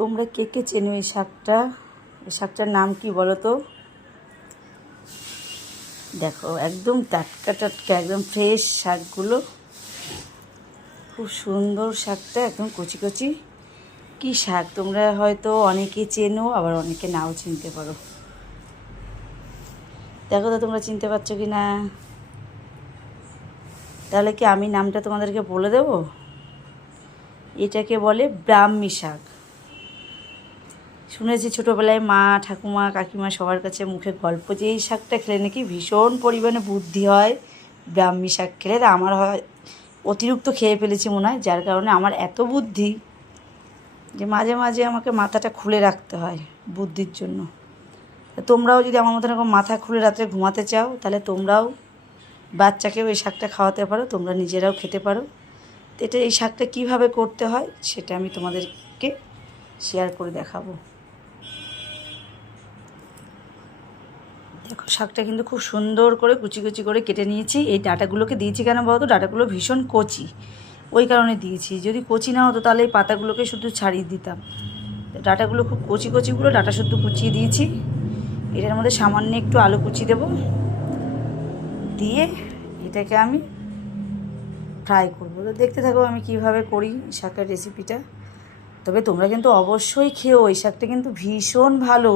তোমরা কে কে চেনো এই শাকটা? এই শাকটার নাম কি বলো তো? দেখো, একদম টাটকা টাটকা, একদম ফ্রেশ শাকগুলো। খুব সুন্দর শাকটা, একদম কচি কচি। কী শাক? তোমরা হয়তো অনেকে চেনো, আবার অনেকে নাও চিনতে পারো। দেখো তো, তোমরা চিনতে পারছ কি না তাহলে কি আমি নামটা তোমাদেরকে বলে দেব? এটাকে বলে ব্রাহ্মী শাক। শুনেছি ছোটোবেলায় মা, ঠাকুমা, কাকিমা সবার কাছে মুখে গল্প যে এই শাকটা খেলে নাকি ভীষণ পরিমাণে বুদ্ধি হয়, ব্রাহ্মী শাক খেলে। আমার হয় অতিরিক্ত খেয়ে ফেলেছি মনে হয়, যার কারণে আমার এত বুদ্ধি যে মাঝে মাঝে আমাকে মাথাটা খুলে রাখতে হয় বুদ্ধির জন্য। তোমরাও যদি আমার মতন এরকম মাথা খুলে রাত্রে ঘুমাতে চাও, তাহলে তোমরাও বাচ্চাকেও এই শাকটা খাওয়াতে পারো, তোমরা নিজেরাও খেতে পারো। এটা এই শাকটা কীভাবে করতে হয়, সেটা আমি তোমাদেরকে শেয়ার করে দেখাবো। শাকটা কিন্তু খুব সুন্দর করে কুচি কুচি করে কেটে নিয়েছি। এই ডাটাগুলোকে দিয়েছি কেন বলতো? ডাটাগুলো ভীষণ কচি। ওই কারণে দিয়েছি। যদি কচি না হতো তাহলে এই পাতাগুলোকে শুধু ছাড়িয়ে দিতাম। ডাটাগুলো খুব কচি কচিগুলো ডাটা শুদ্ধ কুচিয়ে দিয়েছি। এটার মধ্যে সামান্য একটু আলু কুচি দেবো। দিয়ে এটাকে আমি ফ্রাই করব। তো দেখতে থাকো আমি কীভাবে করি শাকের রেসিপিটা। তবে তোমরা কিন্তু অবশ্যই খেও এই শাকটা কিন্তু ভীষণ ভালো।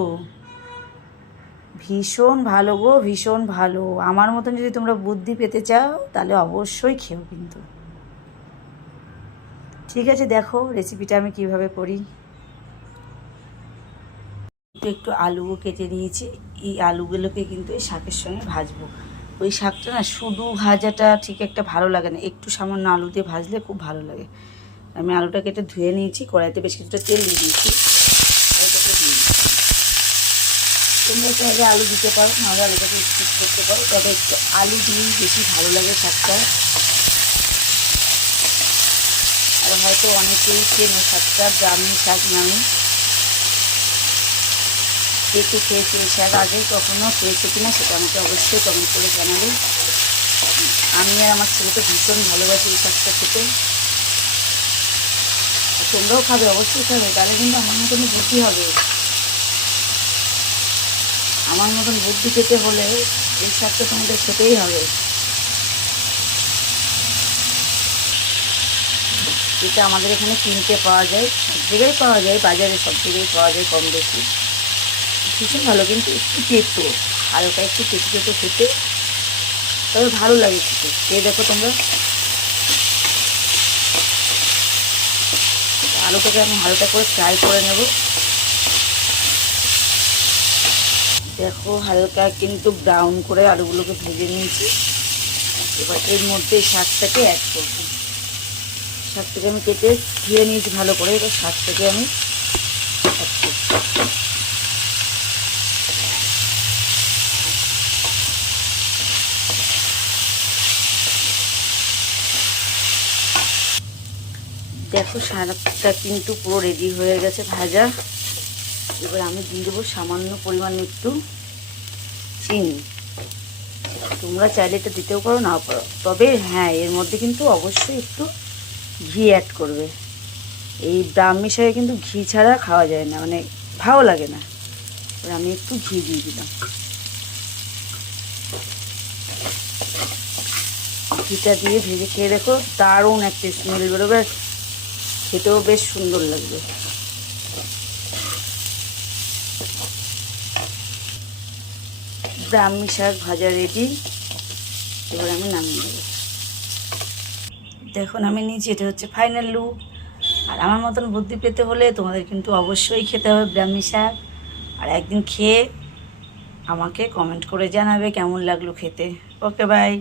ভীষণ ভালো গো, ভীষণ ভালো। আমার মতন যদি তোমরা বুদ্ধি পেতে চাও, তাহলে অবশ্যই খেও কিন্তু। ঠিক আছে, দেখো রেসিপিটা আমি কীভাবে করি। একটু একটু আলু কেটে নিয়েছি। এই আলুগুলোকে কিন্তু এই শাকের সঙ্গে ভাজবো। ওই শাকটা না শুধু ভাজাটা ঠিক একটা ভালো লাগে না। একটু সামান্য আলু দিয়ে ভাজলে খুব ভালো লাগে। আমি আলুটা কেটে ধুয়ে নিয়েছি, কড়াইতে বেশ কিছুটা তেল দিয়ে দিয়েছি আলুটাকে দিয়ে দিই। তোমরা চাইলে আলু দিতে পারো, নাহলে আলুটাকে স্কিপ করতে পারো। তবে একটু আলু দিয়েই বেশি ভালো লাগে শাকটা। আর হয়তো অনেকেই চেনো শাকটা গ্রামীণ শাক নামে। কে কে খেয়েছে এই শাক আগে কখনো খেয়েছে কিনা সেটা আমাকে অবশ্যই কমেন্ট করে জানাবে। আমি আর আমার ছেলে তো ভীষণ ভালোবাসি এই শাকটা খেতে। তোমরাও খাবে, অবশ্যই খাবে, তাহলে কিন্তু আমার মতন বুদ্ধি হবে। আমার মতন বুদ্ধি পেতে হলে এই শাকটা তোমাদের খেতেই হবে। এটা আমাদের এখানে কিনতে পাওয়া যায়, সব জায়গায় পাওয়া যায়, বাজারে সব জায়গায় পাওয়া যায় কম বেশি। ভীষণ ভালো, কিন্তু একটু তেতো হালকা একটু তেতো তেতো খেতে, তবে ভালো লাগে খেতে। খেয়ে দেখো তোমরা। আলুটাকে আমি হালকা করে ফ্রাই করে নেব। দেখো, হালকা কিন্তু ব্রাউন করে আলুগুলোকে ভেজে নিয়েছি। এবার এর মধ্যে শাকটাকে অ্যাড করব। শাকটাকে আমি কেটে ধুয়ে নিয়েছি ভালো করে। এবার শাকটাকে আমি দেখো, শাকটা কিন্তু পুরো রেডি হয়ে গেছে ভাজা। এবার আমি দিয়ে দেবো সামান্য পরিমাণে একটু চিনি। তোমরা চাইলে এটা দিতেও পারো, নাও পারো। তবে হ্যাঁ এর মধ্যে কিন্তু অবশ্যই একটু ঘি অ্যাড করবে। এই ব্রাহ্মী শাকে কিন্তু ঘি ছাড়া খাওয়া যায় না মানে ভালো লাগে না। এবার আমি একটু ঘি দিয়ে দিলাম। ঘিটা দিয়ে ভেজে খেয়ে দেখো, দারুণ একটা স্মেল বেরোবে খেতেও বেশ সুন্দর লাগবে। ব্রাহ্মী শাক ভাজা রেডি এবার আমি নামিয়ে দেবো দেখুন, আমি নিয়েছি, এটা হচ্ছে ফাইনাল লুক আর আমার মতন বুদ্ধি পেতে হলে তোমাদের কিন্তু অবশ্যই খেতে হবে ব্রাহ্মী শাক। আর একদিন খেয়ে আমাকে কমেন্ট করে জানাবে কেমন লাগল খেতে। Okay bye